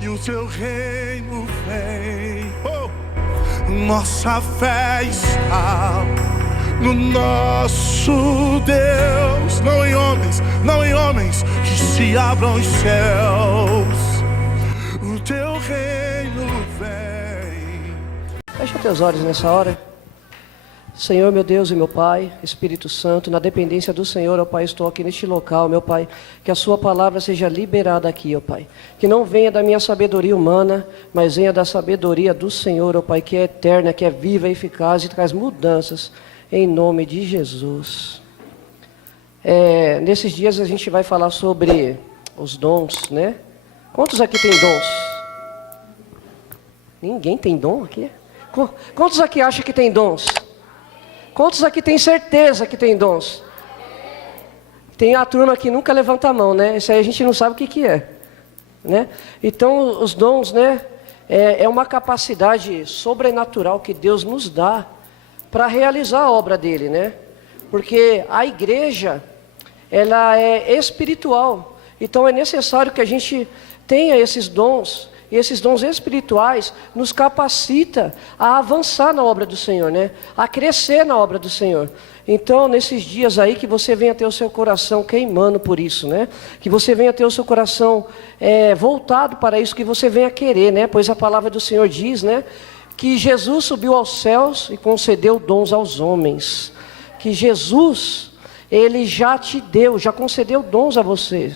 e o teu reino vem. Nossa fé está no nosso Deus, não em homens, que se abram os céus, o teu reino vem. Fecha teus olhos nessa hora. Senhor, meu Deus e meu Pai, Espírito Santo, na dependência do Senhor, ó Pai, estou aqui neste local, meu Pai, que a sua palavra seja liberada aqui, ó Pai, que não venha da minha sabedoria humana, mas venha da sabedoria do Senhor, ó Pai, que é eterna, que é viva e eficaz e traz mudanças, em nome de Jesus. Nesses dias a gente vai falar sobre os dons, né? Quantos aqui tem dons? Ninguém tem dom aqui? Quantos aqui acham que tem dons? Quantos aqui tem certeza que tem dons? Tem a turma que nunca levanta a mão, né? Isso aí a gente não sabe o que é, né? Então, os dons, né? É uma capacidade sobrenatural que Deus nos dá para realizar a obra dele, né? Porque a igreja, ela é espiritual. Então, é necessário que a gente tenha esses dons. E esses dons espirituais nos capacita a avançar na obra do Senhor, né? A crescer na obra do Senhor. Então, nesses dias aí, que você venha ter o seu coração queimando por isso, né? Que você venha ter o seu coração voltado para isso, que você venha querer, né? Pois a palavra do Senhor diz, né? Que Jesus subiu aos céus e concedeu dons aos homens. Que Jesus, Ele já te deu, já concedeu dons a você.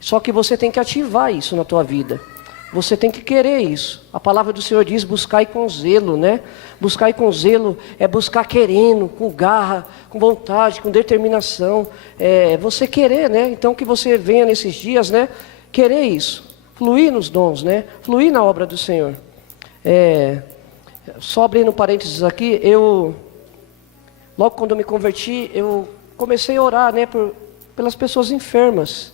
Só que você tem que ativar isso na tua vida. Você tem que querer isso. A palavra do Senhor diz: buscai com zelo, né? Buscai com zelo é buscar querendo, com garra, com vontade, com determinação. Você querer, né? Então que você venha nesses dias, né? Querer isso. Fluir nos dons, né? Fluir na obra do Senhor. Só abrindo parênteses aqui, logo quando eu me converti, eu comecei a orar, né? Pelas pessoas enfermas.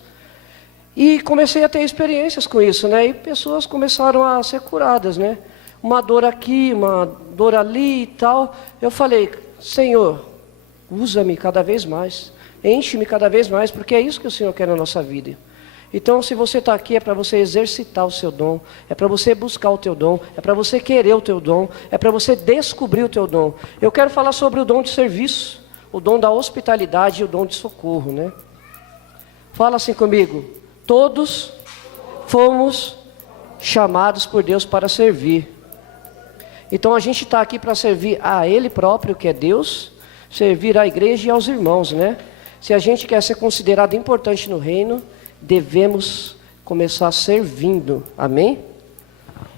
E comecei a ter experiências com isso, né? E pessoas começaram a ser curadas, né? Uma dor aqui, uma dor ali e tal. Eu falei: Senhor, usa-me cada vez mais. Enche-me cada vez mais, porque é isso que o Senhor quer na nossa vida. Então, se você está aqui, é para você exercitar o seu dom. É para você buscar o teu dom. É para você querer o teu dom. É para você descobrir o teu dom. Eu quero falar sobre o dom de serviço. O dom da hospitalidade e o dom de socorro, né? Fala assim comigo. Todos fomos chamados por Deus para servir. Então a gente está aqui para servir a Ele próprio, que é Deus, servir à igreja e aos irmãos, né? Se a gente quer ser considerado importante no reino, devemos começar servindo, amém?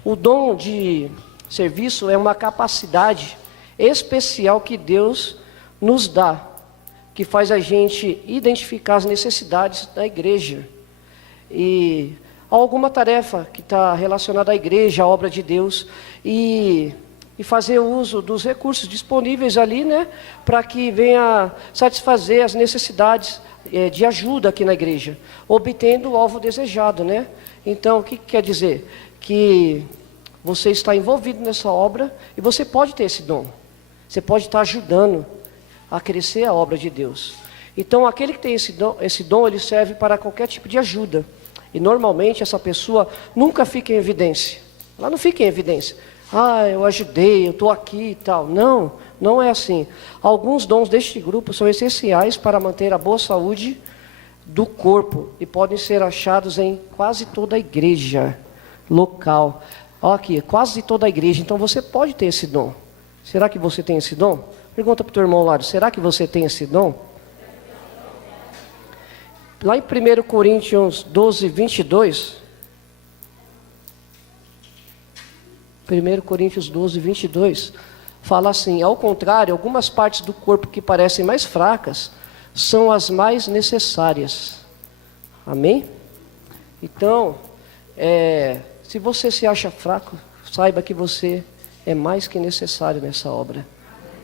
O dom de serviço é uma capacidade especial que Deus nos dá, que faz a gente identificar as necessidades da igreja. E alguma tarefa que está relacionada à igreja, à obra de Deus, e fazer uso dos recursos disponíveis ali, né, para que venha satisfazer as necessidades de ajuda aqui na igreja, obtendo o alvo desejado, né? Então, o que quer dizer? Que você está envolvido nessa obra e você pode ter esse dom. Você pode estar ajudando a crescer a obra de Deus. Então, aquele que tem esse dom, ele serve para qualquer tipo de ajuda. E normalmente essa pessoa nunca fica em evidência. Ela não fica em evidência. Eu ajudei, eu estou aqui e tal. Não, não é assim. Alguns dons deste grupo são essenciais para manter a boa saúde do corpo e podem ser achados em quase toda a igreja local. Olha aqui, quase toda a igreja. Então você pode ter esse dom. Será que você tem esse dom? Pergunta para o teu irmão ao lado: será que você tem esse dom? Lá em 1 Coríntios 12, 22, 1 Coríntios 12, 22, fala assim: ao contrário, algumas partes do corpo que parecem mais fracas, são as mais necessárias. Amém? Então, se você se acha fraco, saiba que você é mais que necessário nessa obra.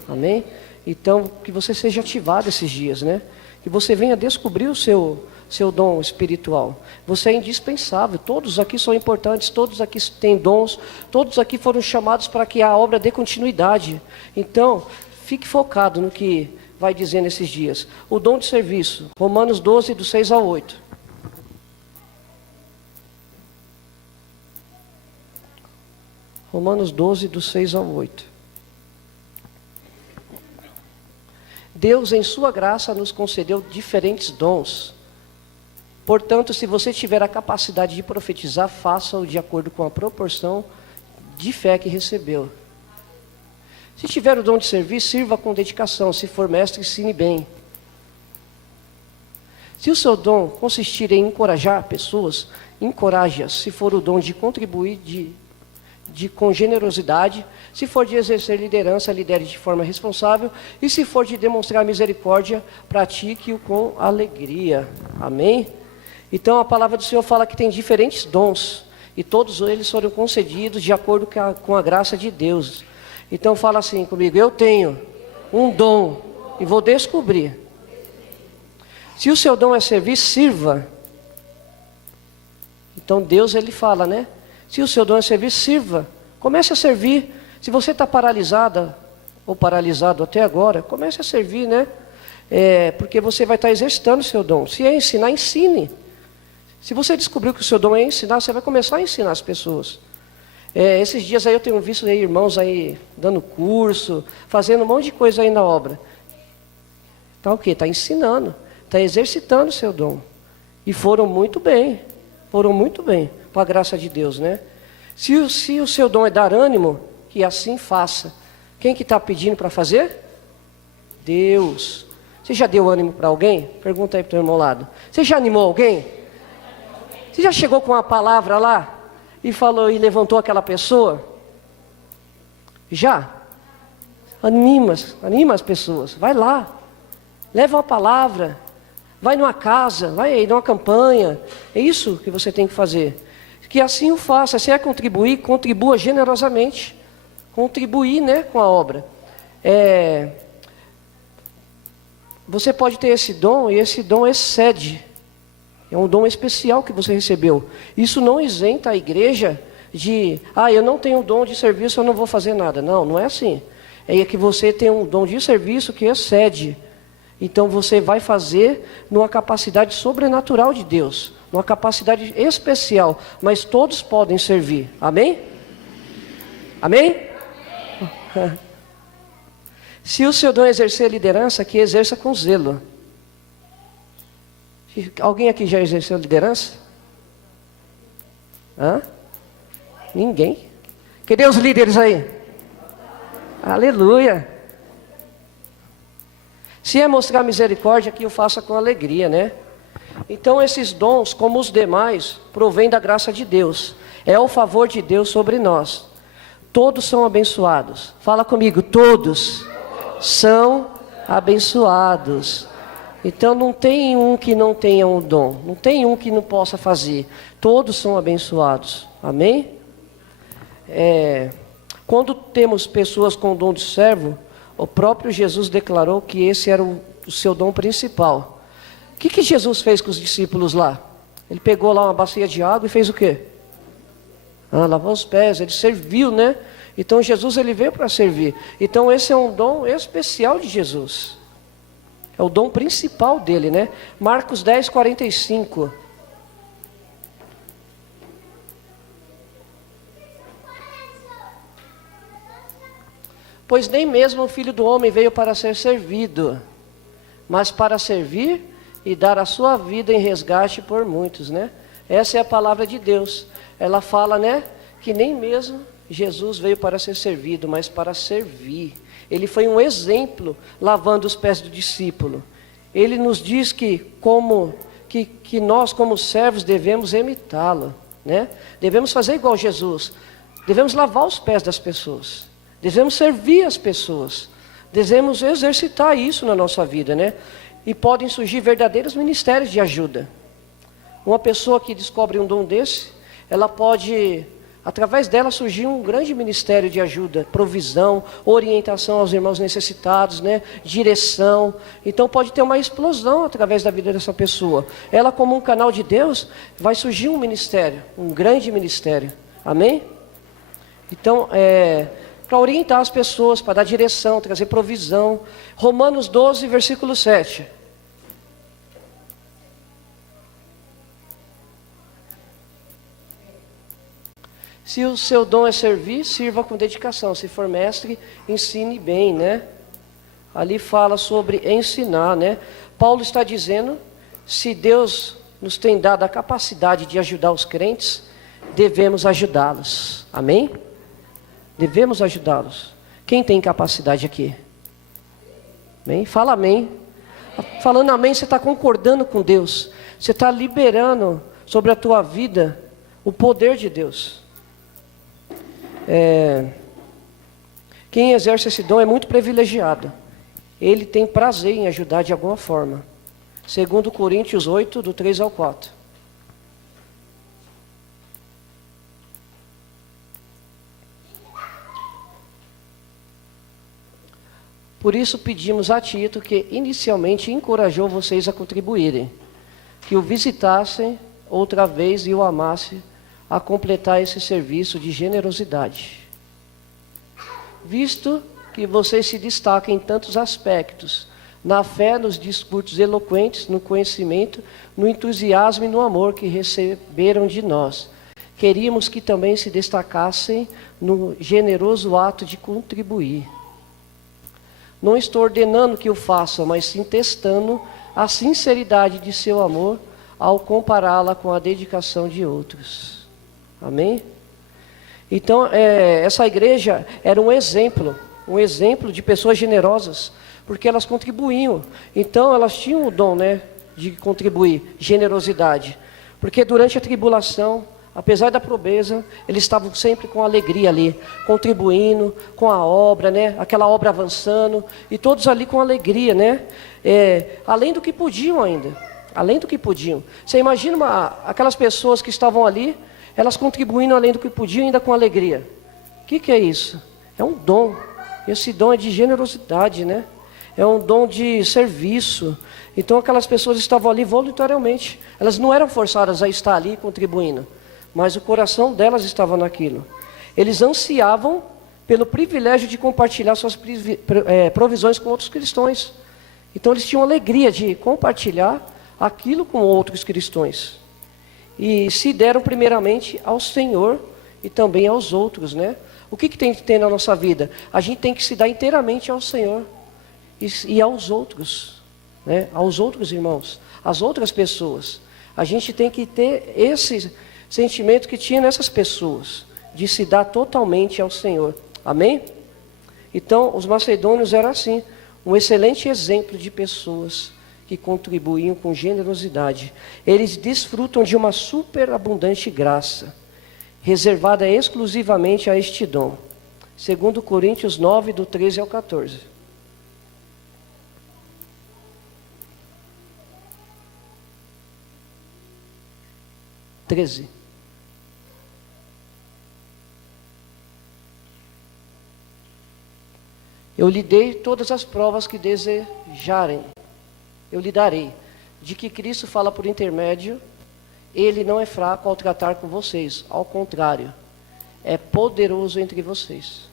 Amém? Então, que você seja ativado esses dias, né? Que você venha descobrir o seu dom espiritual. Você é indispensável. Todos aqui são importantes, todos aqui têm dons, todos aqui foram chamados para que a obra dê continuidade. Então, fique focado no que vai dizer nesses dias. O dom de serviço, Romanos 12, do 6 ao 8. Romanos 12, do 6 ao 8. Deus, em sua graça, nos concedeu diferentes dons. Portanto, se você tiver a capacidade de profetizar, faça-o de acordo com a proporção de fé que recebeu. Se tiver o dom de servir, sirva com dedicação. Se for mestre, ensine bem. Se o seu dom consistir em encorajar pessoas, encoraje-as. Se for o dom de contribuir com generosidade, se for de exercer liderança, lidere de forma responsável. E se for de demonstrar misericórdia, pratique-o com alegria. Amém? Então a palavra do Senhor fala que tem diferentes dons. E todos eles foram concedidos de acordo com a graça de Deus. Então fala assim comigo: eu tenho um dom e vou descobrir. Se o seu dom é servir, sirva. Então Deus, ele fala, né? Se o seu dom é servir, sirva. Comece a servir. Se você está paralisada ou paralisado até agora, comece a servir, né? Porque você vai estar exercitando o seu dom. Se é ensinar, ensine. Se você descobriu que o seu dom é ensinar, você vai começar a ensinar as pessoas. Esses dias aí eu tenho visto aí irmãos aí dando curso, fazendo um monte de coisa aí na obra. Está o quê? Está ensinando, está exercitando o seu dom. E foram muito bem, com a graça de Deus, né? Se o seu dom é dar ânimo, que assim faça. Quem que está pedindo para fazer? Deus. Você já deu ânimo para alguém? Pergunta aí para o teu irmão ao lado. Você já animou alguém? Você já chegou com uma palavra lá e falou e levantou aquela pessoa? Já? Anima as pessoas. Vai lá, leva uma palavra, vai numa casa, vai numa campanha. É isso que você tem que fazer. Que assim o faça. Se é contribuir, contribua generosamente. Contribuir, né, com a obra. Você pode ter esse dom e esse dom excede. É um dom especial que você recebeu. Isso não isenta a igreja de, eu não tenho dom de serviço, eu não vou fazer nada. Não, não é assim. É que você tem um dom de serviço que excede. Então você vai fazer numa capacidade sobrenatural de Deus, numa capacidade especial. Mas todos podem servir. Amém? Amém? Amém. Se o seu dom é exercer liderança, que exerça com zelo. Alguém aqui já exerceu liderança? Ninguém? Cadê os líderes aí? Aleluia! Se é mostrar misericórdia, que eu faça com alegria, né? Então esses dons, como os demais, provêm da graça de Deus. É o favor de Deus sobre nós. Todos são abençoados. Fala comigo, todos são abençoados. Então não tem um que não tenha um dom, não tem um que não possa fazer. Todos são abençoados. Amém? Quando temos pessoas com dom de servo, o próprio Jesus declarou que esse era o seu dom principal. O que Jesus fez com os discípulos lá? Ele pegou lá uma bacia de água e fez o quê? Lavou os pés, ele serviu, né? Então Jesus, ele veio para servir. Então esse é um dom especial de Jesus. É o dom principal dele, né? Marcos 10, 45. Pois nem mesmo o Filho do Homem veio para ser servido, mas para servir e dar a sua vida em resgate por muitos, né? Essa é a palavra de Deus. Ela fala, né, que nem mesmo Jesus veio para ser servido, mas para servir. Ele foi um exemplo lavando os pés do discípulo. Ele nos diz que nós, como servos, devemos imitá-lo, né? Devemos fazer igual Jesus. Devemos lavar os pés das pessoas. Devemos servir as pessoas. Devemos exercitar isso na nossa vida, né? E podem surgir verdadeiros ministérios de ajuda. Uma pessoa que descobre um dom desse, ela pode, através dela, surgir um grande ministério de ajuda, provisão, orientação aos irmãos necessitados, né? Direção. Então pode ter uma explosão através da vida dessa pessoa. Ela, como um canal de Deus, vai surgir um ministério, um grande ministério. Amém? Então, para orientar as pessoas, para dar direção, trazer provisão. Romanos 12, versículo 7. Se o seu dom é servir, sirva com dedicação. Se for mestre, ensine bem, né? Ali fala sobre ensinar, né? Paulo está dizendo, se Deus nos tem dado a capacidade de ajudar os crentes, devemos ajudá-los. Amém? Devemos ajudá-los. Quem tem capacidade aqui? Amém? Fala amém. Falando amém, você está concordando com Deus. Você está liberando sobre a tua vida o poder de Deus. Quem exerce esse dom é muito privilegiado. Ele tem prazer em ajudar de alguma forma. 2 Coríntios 8, do 3 ao 4. Por isso pedimos a Tito, que inicialmente encorajou vocês a contribuírem, que o visitassem outra vez e o amassem a completar esse serviço de generosidade. Visto que vocês se destacam em tantos aspectos, na fé, nos discursos eloquentes, no conhecimento, no entusiasmo e no amor que receberam de nós, queríamos que também se destacassem no generoso ato de contribuir. Não estou ordenando que o façam, mas sim testando a sinceridade de seu amor ao compará-la com a dedicação de outros. Amém? Então, essa igreja era um exemplo de pessoas generosas, porque elas contribuíam. Então, elas tinham o dom, né, de contribuir, generosidade. Porque durante a tribulação, apesar da pobreza, eles estavam sempre com alegria ali, contribuindo com a obra, né, aquela obra avançando, e todos ali com alegria, né, além do que podiam ainda, além do que podiam. Você imagina aquelas pessoas que estavam ali, elas contribuindo além do que podiam, ainda com alegria. O que é isso? É um dom. Esse dom é de generosidade, né? É um dom de serviço. Então aquelas pessoas estavam ali voluntariamente. Elas não eram forçadas a estar ali contribuindo, mas o coração delas estava naquilo. Eles ansiavam pelo privilégio de compartilhar suas provisões com outros cristãos. Então eles tinham alegria de compartilhar aquilo com outros cristãos. E se deram primeiramente ao Senhor e também aos outros, né? O que tem que ter na nossa vida? A gente tem que se dar inteiramente ao Senhor e aos outros, né? Aos outros irmãos, às outras pessoas. A gente tem que ter esse sentimento que tinha nessas pessoas, de se dar totalmente ao Senhor. Amém? Então, os macedônios eram assim, um excelente exemplo de pessoas que contribuíam com generosidade. Eles desfrutam de uma superabundante graça, reservada exclusivamente a este dom. 2 Coríntios 9, do 13 ao 14. Eu lhe dei todas as provas que desejarem. Eu lhe darei, de que Cristo fala por intermédio, ele não é fraco ao tratar com vocês, ao contrário, é poderoso entre vocês.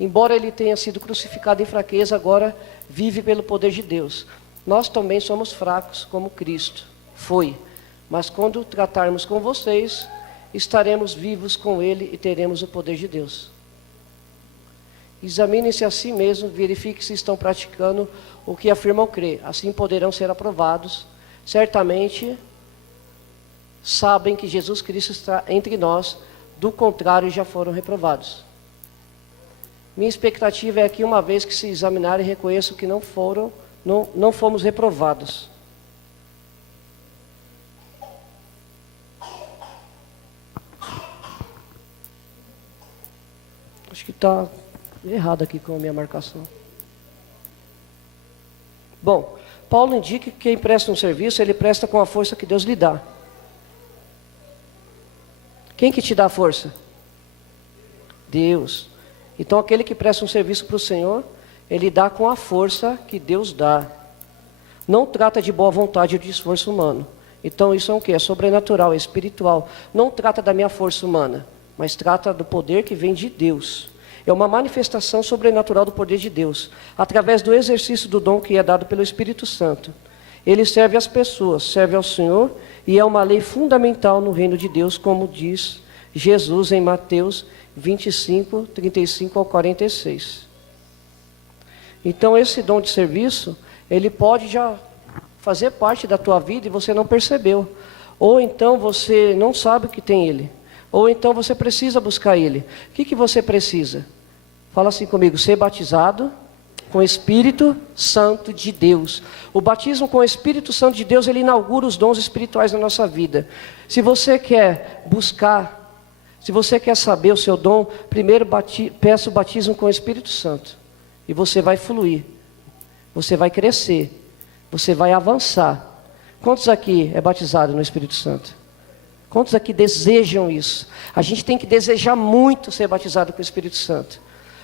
Embora ele tenha sido crucificado em fraqueza, agora vive pelo poder de Deus. Nós também somos fracos, como Cristo foi, mas quando tratarmos com vocês, estaremos vivos com ele e teremos o poder de Deus. Examinem-se a si mesmos, verifiquem se estão praticando o que afirmam crer. Assim poderão ser aprovados. Certamente sabem que Jesus Cristo está entre nós, do contrário já foram reprovados. Minha expectativa é que uma vez que se examinarem, reconheçam que não fomos reprovados. Acho que está errado aqui com a minha marcação. Bom, Paulo indica que quem presta um serviço, ele presta com a força que Deus lhe dá. Quem que te dá a força? Deus. Então aquele que presta um serviço para o Senhor, ele dá com a força que Deus dá. Não trata de boa vontade ou de esforço humano. Então isso é o quê? É sobrenatural, é espiritual. Não trata da minha força humana, mas trata do poder que vem de Deus. É uma manifestação sobrenatural do poder de Deus, através do exercício do dom que é dado pelo Espírito Santo. Ele serve às pessoas, serve ao Senhor, e é uma lei fundamental no reino de Deus, como diz Jesus em Mateus 25, 35 ao 46. Então esse dom de serviço, ele pode já fazer parte da tua vida e você não percebeu. Ou então você não sabe que tem ele. Ou então você precisa buscar ele. O que você precisa? Fala assim comigo: ser batizado com o Espírito Santo de Deus. O batismo com o Espírito Santo de Deus, ele inaugura os dons espirituais na nossa vida. Se você quer buscar, se você quer saber o seu dom, primeiro peça o batismo com o Espírito Santo. E você vai fluir, você vai crescer, você vai avançar. Quantos aqui é batizado no Espírito Santo? Quantos aqui desejam isso? A gente tem que desejar muito ser batizado com o Espírito Santo.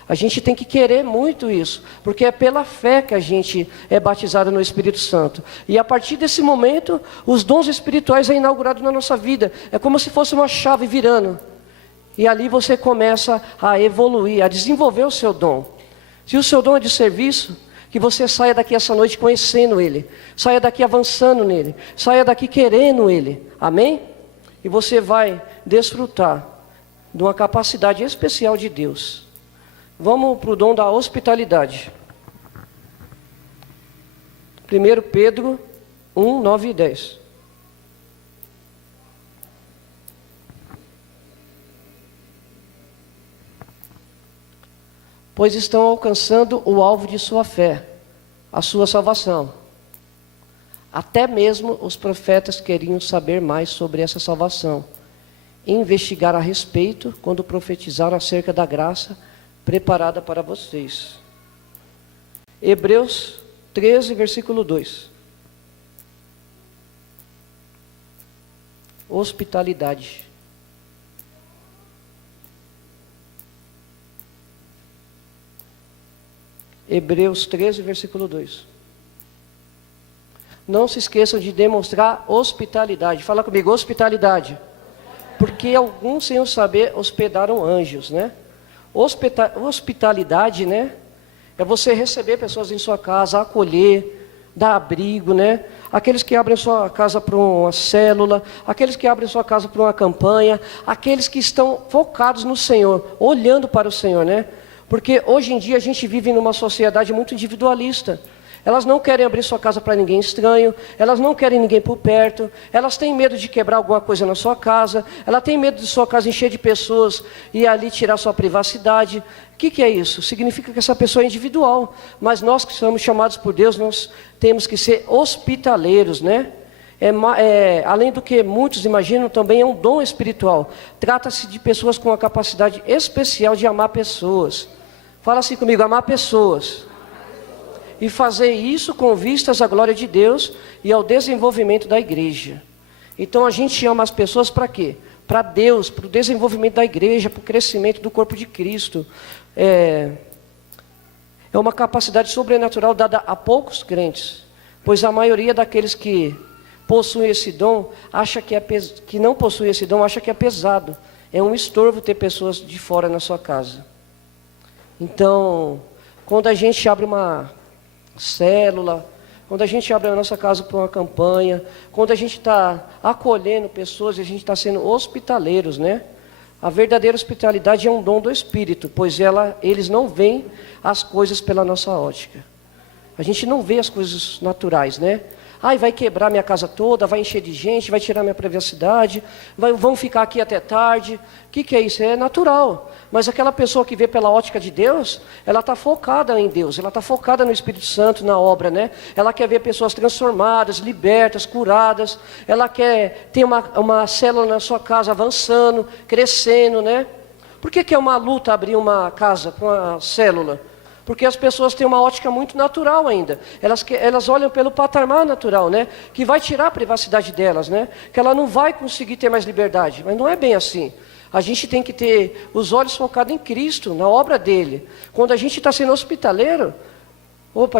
A gente tem que querer muito isso, porque é pela fé que a gente é batizado no Espírito Santo. E a partir desse momento, os dons espirituais é inaugurado na nossa vida. É como se fosse uma chave virando. E ali você começa a evoluir, a desenvolver o seu dom. Se o seu dom é de serviço, que você saia daqui essa noite conhecendo ele. Saia daqui avançando nele. Saia daqui querendo ele. Amém? E você vai desfrutar de uma capacidade especial de Deus. Vamos para o dom da hospitalidade. 1 Pedro 1, 9 e 10. Pois estão alcançando o alvo de sua fé, a sua salvação. Até mesmo os profetas queriam saber mais sobre essa salvação, investigar a respeito quando profetizaram acerca da graça preparada para vocês. Hebreus 13, versículo 2. Hospitalidade. Hebreus 13, versículo 2. Não se esqueçam de demonstrar hospitalidade. Fala comigo, hospitalidade. Porque alguns, sem o saber, hospedaram anjos, né? Hospitalidade, né? É você receber pessoas em sua casa, acolher, dar abrigo, né? Aqueles que abrem sua casa para uma célula, aqueles que abrem sua casa para uma campanha, aqueles que estão focados no Senhor, olhando para o Senhor, né? Porque hoje em dia a gente vive numa sociedade muito individualista. Elas não querem abrir sua casa para ninguém estranho, elas não querem ninguém por perto, elas têm medo de quebrar alguma coisa na sua casa, ela tem medo de sua casa encher de pessoas e ali tirar sua privacidade. O que é isso? Significa que essa pessoa é individual, mas nós que somos chamados por Deus, nós temos que ser hospitaleiros, né? Além do que muitos imaginam, também é um dom espiritual. Trata-se de pessoas com a capacidade especial de amar pessoas. Fala assim comigo, amar pessoas. E fazer isso com vistas à glória de Deus e ao desenvolvimento da igreja. Então a gente ama as pessoas para quê? Para Deus, para o desenvolvimento da igreja, para o crescimento do corpo de Cristo. É uma capacidade sobrenatural dada a poucos crentes, pois a maioria daqueles que possuem esse dom, que não possuem esse dom, acha que é pesado. É um estorvo ter pessoas de fora na sua casa. Então, quando a gente abre uma célula, quando a gente abre a nossa casa para uma campanha, quando a gente está acolhendo pessoas, a gente está sendo hospitaleiros, né? A verdadeira hospitalidade é um dom do Espírito, pois eles não veem as coisas pela nossa ótica. A gente não vê as coisas naturais, né? Vai quebrar minha casa toda, vai encher de gente, vai tirar minha privacidade, vão ficar aqui até tarde. O que é isso? É natural. Mas aquela pessoa que vê pela ótica de Deus, ela está focada em Deus, ela está focada no Espírito Santo, na obra, né? Ela quer ver pessoas transformadas, libertas, curadas. Ela quer ter uma célula na sua casa avançando, crescendo, né? Por que é uma luta abrir uma casa para uma célula? Porque as pessoas têm uma ótica muito natural ainda. Elas olham pelo patamar natural, né? Que vai tirar a privacidade delas, né? Que ela não vai conseguir ter mais liberdade. Mas não é bem assim. A gente tem que ter os olhos focados em Cristo, na obra dele. Quando a gente está sendo hospitaleiro,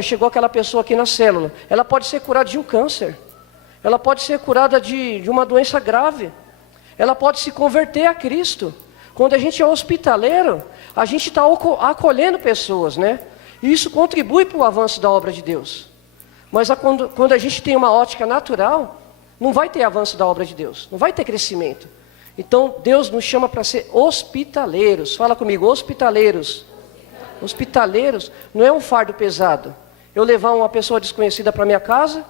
chegou aquela pessoa aqui na célula. Ela pode ser curada de um câncer. Ela pode ser curada de uma doença grave. Ela pode se converter a Cristo. Quando a gente é hospitaleiro, a gente está acolhendo pessoas, né? E isso contribui para o avanço da obra de Deus. Mas quando a gente tem uma ótica natural, não vai ter avanço da obra de Deus, não vai ter crescimento. Então Deus nos chama para ser hospitaleiros. Fala comigo, hospitaleiros. Hospitaleiros não é um fardo pesado. Eu levar uma pessoa desconhecida para minha casa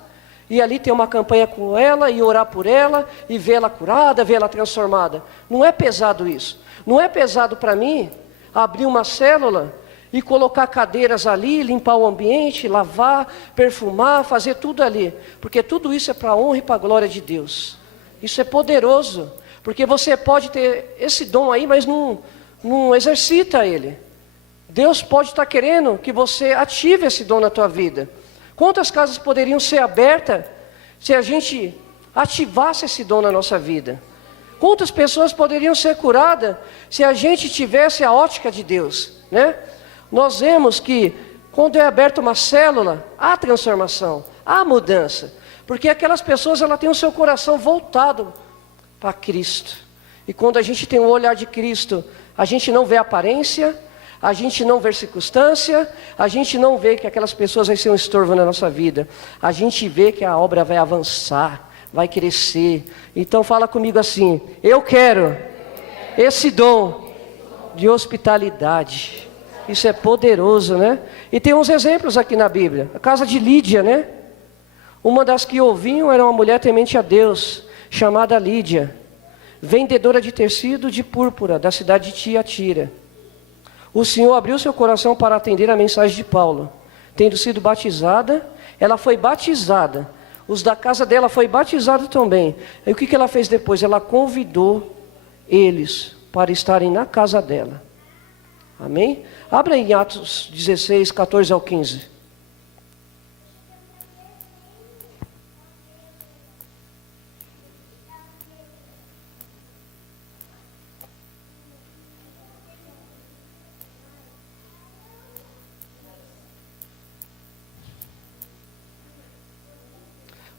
e ali ter uma campanha com ela e orar por ela e vê-la curada, vê-la transformada. Não é pesado isso. Não é pesado para mim abrir uma célula e colocar cadeiras ali, limpar o ambiente, lavar, perfumar, fazer tudo ali. Porque tudo isso é para a honra e para a glória de Deus. Isso é poderoso. Porque você pode ter esse dom aí, mas não exercita ele. Deus pode estar querendo que você ative esse dom na tua vida. Quantas casas poderiam ser abertas se a gente ativasse esse dom na nossa vida? Quantas pessoas poderiam ser curadas se a gente tivesse a ótica de Deus, né? Nós vemos que quando é aberta uma célula, há transformação, há mudança. Porque aquelas pessoas, elas têm o seu coração voltado para Cristo. E quando a gente tem o olhar de Cristo, a gente não vê aparência, a gente não vê circunstância, a gente não vê que aquelas pessoas vão ser um estorvo na nossa vida. A gente vê que a obra vai avançar, vai crescer. Então fala comigo assim, eu quero esse dom de hospitalidade. Isso é poderoso, né? E tem uns exemplos aqui na Bíblia. A casa de Lídia, né? Uma das que ouviam era uma mulher temente a Deus, chamada Lídia, vendedora de tecido de púrpura da cidade de Tiatira. O Senhor abriu seu coração para atender a mensagem de Paulo. Tendo sido batizada, ela foi batizada. Os da casa dela foi batizado também. E o que ela fez depois? Ela convidou eles para estarem na casa dela. Amém? Abra em Atos 16, 14 ao 15.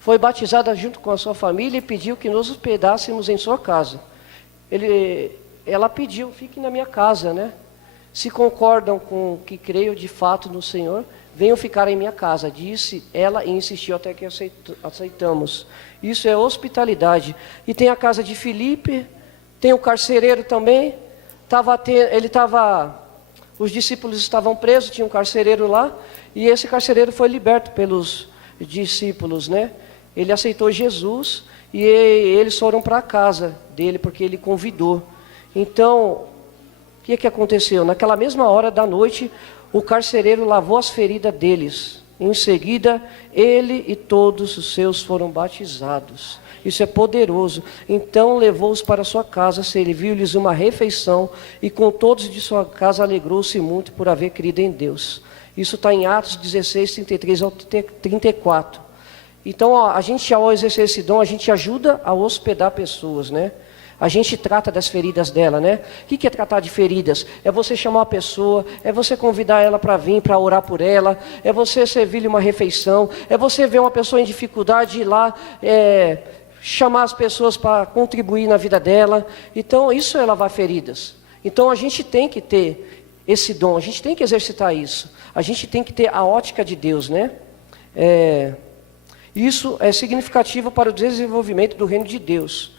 Foi batizada junto com a sua família e pediu que nos hospedássemos em sua casa. Ela pediu, fique na minha casa, né? Se concordam com o que creio de fato no Senhor, venham ficar em minha casa, disse ela e insistiu até que aceitamos. Isso é hospitalidade. E tem a casa de Filipe, tem o carcereiro também. Os discípulos estavam presos, tinha um carcereiro lá, e esse carcereiro foi liberto pelos discípulos, né? Ele aceitou Jesus e eles foram para a casa dele porque ele convidou. Então, o que aconteceu? Naquela mesma hora da noite, o carcereiro lavou as feridas deles. Em seguida, ele e todos os seus foram batizados. Isso é poderoso. Então levou-os para sua casa, serviu-lhes uma refeição e com todos de sua casa alegrou-se muito por haver crido em Deus. Isso está em Atos 16, 33 ao 34. Então, a gente, ao exercer esse dom, a gente ajuda a hospedar pessoas, né? A gente trata das feridas dela, né? O que é tratar de feridas? É você chamar a pessoa, é você convidar ela para vir, para orar por ela, é você servir-lhe uma refeição, é você ver uma pessoa em dificuldade e ir lá chamar as pessoas para contribuir na vida dela. Então, isso é lavar feridas. Então, a gente tem que ter esse dom, a gente tem que exercitar isso. A gente tem que ter a ótica de Deus, né? Isso é significativo para o desenvolvimento do reino de Deus.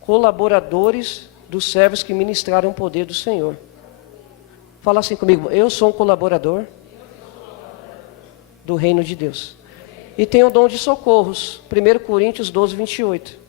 Colaboradores dos servos que ministraram o poder do Senhor. Fala assim comigo, eu sou um colaborador do reino de Deus. E tenho o dom de socorros. 1 Coríntios 12, 28.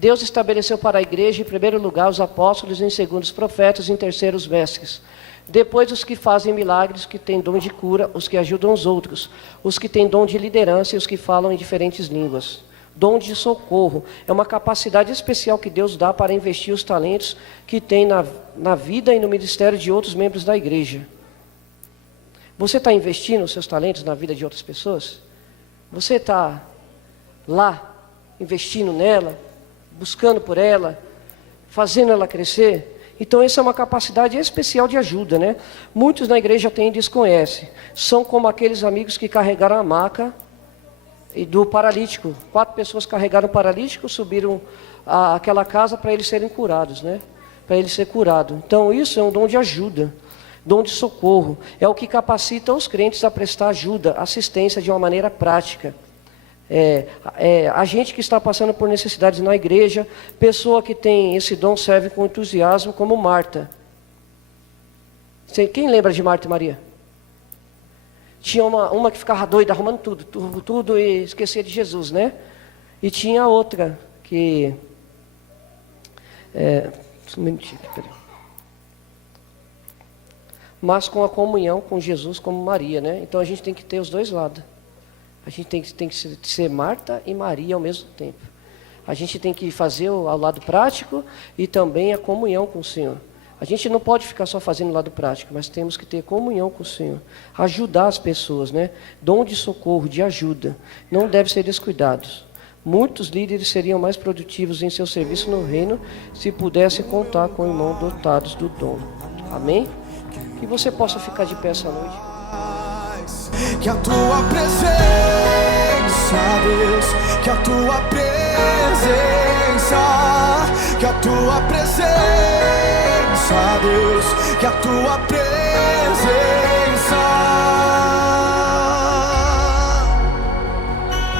Deus estabeleceu para a igreja, em primeiro lugar, os apóstolos, em segundo, os profetas, em terceiro, os mestres. Depois, os que fazem milagres, os que têm dom de cura, os que ajudam os outros, os que têm dom de liderança e os que falam em diferentes línguas. Dom de socorro é uma capacidade especial que Deus dá para investir os talentos que tem na vida e no ministério de outros membros da igreja. Você está investindo os seus talentos na vida de outras pessoas? Você está lá, investindo nela, buscando por ela, fazendo ela crescer? Então essa é uma capacidade especial de ajuda, né? Muitos na igreja têm e desconhecem. São como aqueles amigos que carregaram a maca do paralítico. 4 pessoas carregaram o paralítico, subiram aquela casa para eles serem curados, né? Para ele ser curado. Então isso é um dom de ajuda, dom de socorro. É o que capacita os crentes a prestar ajuda, assistência de uma maneira prática. A gente que está passando por necessidades na igreja, pessoa que tem esse dom serve com entusiasmo, como Marta. Quem lembra de Marta e Maria? Tinha uma que ficava doida, arrumando tudo e esquecia de Jesus, né? E tinha outra que... um minutinho, peraí. Mas com a comunhão com Jesus como Maria, né? Então a gente tem que ter os dois lados. A gente tem que ser Marta e Maria ao mesmo tempo. A gente tem que fazer o lado prático e também a comunhão com o Senhor. A gente não pode ficar só fazendo o lado prático, mas temos que ter comunhão com o Senhor. Ajudar as pessoas, né? Dom de socorro, de ajuda. Não deve ser descuidados. Muitos líderes seriam mais produtivos em seu serviço no reino se pudessem contar com irmãos dotados do dom. Amém? Que você possa ficar de pé essa noite. Que a tua presença, Deus, que a tua presença, que a tua presença, Deus, que a tua presença